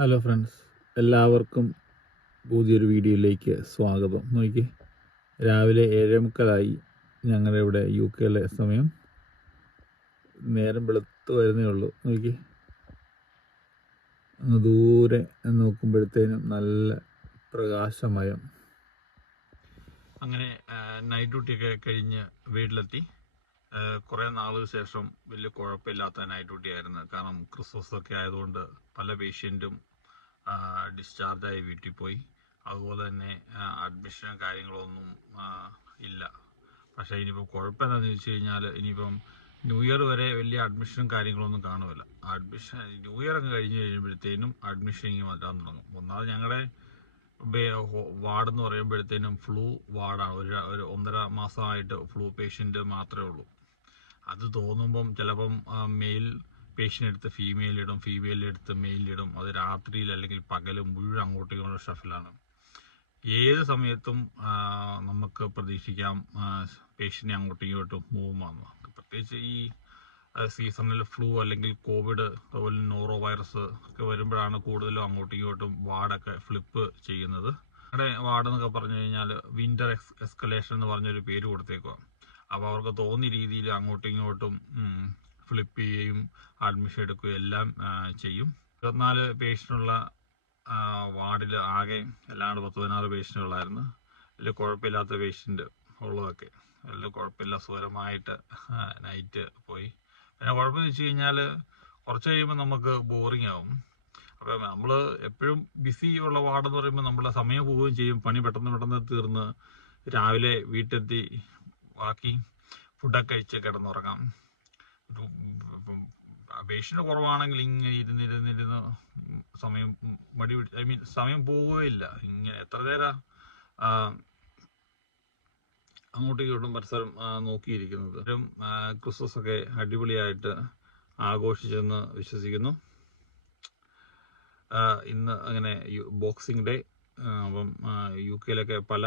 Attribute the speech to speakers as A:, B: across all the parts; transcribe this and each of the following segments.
A: Hello friends എല്ലാവർക്കും പുതിയൊരു വീഡിയോയിലേക്ക് സ്വാഗതം. നോക്കി രാവിലെ ഏഴേ മുക്കാലായി ഞങ്ങളുടെ ഇവിടെ യു കെയിലെ സമയം. നേരം വെളുത്ത് വരുന്നേ ഉള്ളൂ. നോക്കി അങ്ങ് ദൂരെ നോക്കുമ്പോഴത്തേനും നല്ല പ്രകാശമയം. അങ്ങനെ നൈറ്റ് ഡ്യൂട്ടിയൊക്കെ കഴിഞ്ഞ് വീട്ടിലെത്തി. കുറേ നാളുകൾക്ക് ശേഷം വലിയ കുഴപ്പമില്ലാത്ത നൈറ്റ് ഡ്യൂട്ടി ആയിരുന്നു കാരണം ക്രിസ്മസ് ഒക്കെ ആയതുകൊണ്ട് പല പേഷ്യന്റും ഡിസ്ചാർജായി വീട്ടിൽ പോയി. അതുപോലെ തന്നെ അഡ്മിഷനും കാര്യങ്ങളൊന്നും ഇല്ല. പക്ഷേ ഇനിയിപ്പോൾ കുഴപ്പം എന്താണെന്ന് ചോദിച്ചു കഴിഞ്ഞാൽ ഇനിയിപ്പം ന്യൂ ഇയർ വരെ വലിയ അഡ്മിഷനും കാര്യങ്ങളൊന്നും കാണുമല്ല അഡ്മിഷൻ ന്യൂ ഇയർ ഒക്കെ കഴിഞ്ഞ് കഴിയുമ്പോഴത്തേനും അഡ്മിഷൻ ഇങ്ങനെ മാറ്റാൻ തുടങ്ങും. ഒന്നാമത് ഞങ്ങളുടെ വാർഡെന്ന് പറയുമ്പോഴത്തേനും ഫ്ലൂ വാർഡാണ്. ഒരു ഒരു ഒന്നര മാസമായിട്ട് ഫ്ലൂ പേഷ്യന്റ് മാത്രമേ ഉള്ളൂ. അത് തോന്നുമ്പം ചിലപ്പം മെയിൽ പേഷ്യന്റ് എടുത്ത് ഫീമെയിൽ ഇടും ഫീമെയിൽ എടുത്ത് മെയിൽ ഇടും. അത് രാത്രിയിൽ അല്ലെങ്കിൽ പകൽ മുഴുവൻ അങ്ങോട്ടും ഇങ്ങോട്ടും ഷഫിലാണ്. ഏത് സമയത്തും നമുക്ക് പ്രതീക്ഷിക്കാം പേഷ്യന്റെ അങ്ങോട്ടും ഇങ്ങോട്ടും മൂവുമാണ് പ്രത്യേകിച്ച് ഈ സീസണിൽ ഫ്ലൂ അല്ലെങ്കിൽ കോവിഡ് അതുപോലെ നോറോ വൈറസ് ഒക്കെ വരുമ്പോഴാണ് കൂടുതലും അങ്ങോട്ടും ഇങ്ങോട്ടും വാർഡൊക്കെ ഫ്ലിപ്പ് ചെയ്യുന്നത്. ഞങ്ങളുടെ വാർഡ് പറഞ്ഞു കഴിഞ്ഞാൽ വിന്റർ എക്സ് എസ്കലേഷൻ എന്ന് പറഞ്ഞൊരു പേര് കൊടുത്തേക്കുക അപ്പോൾ അവർക്ക് തോന്നിയ രീതിയിൽ അങ്ങോട്ടും ഇങ്ങോട്ടും ഫ്ലിപ്പ് ചെയ്യുകയും അഡ്മിഷൻ എടുക്കുകയും എല്ലാം ചെയ്യും. ഇരുപത്തിനാല് പേഷ്യന്റുള്ള വാർഡിൽ ആകെ എല്ലാണ്ട് പത്ത് പതിനാറ് പേഷ്യന്റുകളായിരുന്നു വലിയ കുഴപ്പമില്ലാത്ത പേഷ്യന്റ് ഉള്ളതൊക്കെ. വലിയ കുഴപ്പമില്ല സുഖരമായിട്ട് നൈറ്റ് പോയി. പിന്നെ കുഴപ്പമെന്ന് വെച്ച് കഴിഞ്ഞാൽ കുറച്ച് കഴിയുമ്പോൾ നമുക്ക് ബോറിംഗ് ആവും. അപ്പോൾ നമ്മൾ എപ്പോഴും ബിസി ഉള്ള വാർഡെന്ന് പറയുമ്പോൾ നമ്മളെ സമയം പോവുകയും ചെയ്യും. പണി പെട്ടെന്ന് പെട്ടെന്ന് തീർന്ന് രാവിലെ വീട്ടിലെത്തി ബാക്കി ഫുഡൊക്കെ കഴിച്ച് കിടന്നുറങ്ങാം. പേഷ്യന്റ് കുറവാണെങ്കിൽ ഇങ്ങനെ ഇരുന്നിരുന്നിരുന്ന് സമയം മടി ഐ മീൻ സമയം പോവുകയില്ല. ഇങ്ങനെ എത്ര നേരം അങ്ങോട്ടും ഇങ്ങോട്ടും പരസ്പരം ആ, നോക്കിയിരിക്കുന്നത്. ക്രിസ്മസ് ഒക്കെ അടിപൊളിയായിട്ട് ആഘോഷിച്ചെന്ന് വിശ്വസിക്കുന്നു. ഇന്ന് അങ്ങനെ ബോക്സിംഗ് ഡേ അപ്പം യു കെയിലൊക്കെ പല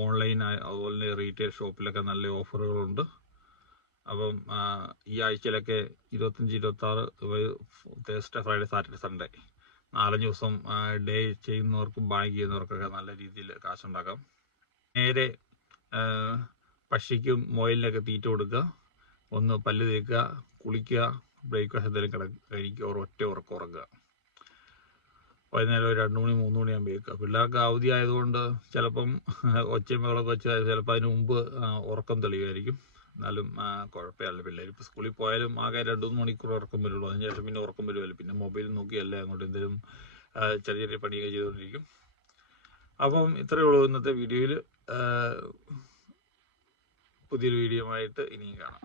A: ഓൺലൈൻ അതുപോലെ റീറ്റെയിൽ ഷോപ്പിലൊക്കെ നല്ല ഓഫറുകളുണ്ട്. അപ്പം ഈ ആഴ്ചയിലൊക്കെ ഇരുപത്തഞ്ച് ഇരുപത്താറ് തേഴ്സ്ഡേ ഫ്രൈഡേ സാറ്റർഡേ സൺഡേ. നാലഞ്ച് ദിവസം ഡേ ചെയ്യുന്നവർക്കും ബാങ്ക് ചെയ്യുന്നവർക്കൊക്കെ നല്ല രീതിയിൽ കാശുണ്ടാക്കാം. നേരെ പക്ഷിക്കും മൊയിലിനൊക്കെ തീറ്റ കൊടുക്കുക. ഒന്ന് പല്ല് തേക്കുക കുളിക്കുക ബ്രേക്ക്ഫാസ്റ്റ് എന്തെങ്കിലും കിട കഴിക്കുക ഒറ്റ ഉറക്കം ഉറങ്ങുക. വൈകുന്നേരം ഒരു രണ്ട് മണി മൂന്ന് മണിയാകുമ്പോൾ കേൾക്കുക പിള്ളേർക്ക് അവധി ആയതുകൊണ്ട് ചിലപ്പം ഒച്ചയും ബഹളമൊക്കെ വെച്ച് ചിലപ്പോൾ അതിന് മുമ്പ് ഉറക്കം തെളിയുമായിരിക്കും. എന്നാലും കുഴപ്പമില്ല. പിള്ളേർ ഇപ്പോൾ സ്കൂളിൽ പോയാലും ആകെ രണ്ട് മൂന്ന് മണിക്കൂർ ഉറക്കം വരുള്ളൂ. അതിന് ശേഷം പിന്നെ ഉറക്കം വരുമല്ലോ പിന്നെ മൊബൈൽ നോക്കിയല്ലേ അങ്ങോട്ട് എന്തെങ്കിലും ചെറിയ ചെറിയ പണിയൊക്കെ ചെയ്തുകൊണ്ടിരിക്കും. അപ്പം ഇത്രയേ ഉള്ളൂ ഇന്നത്തെ വീഡിയോയിൽ പുതിയൊരു വീഡിയോ ആയിട്ട് ഇനിയും കാണാം.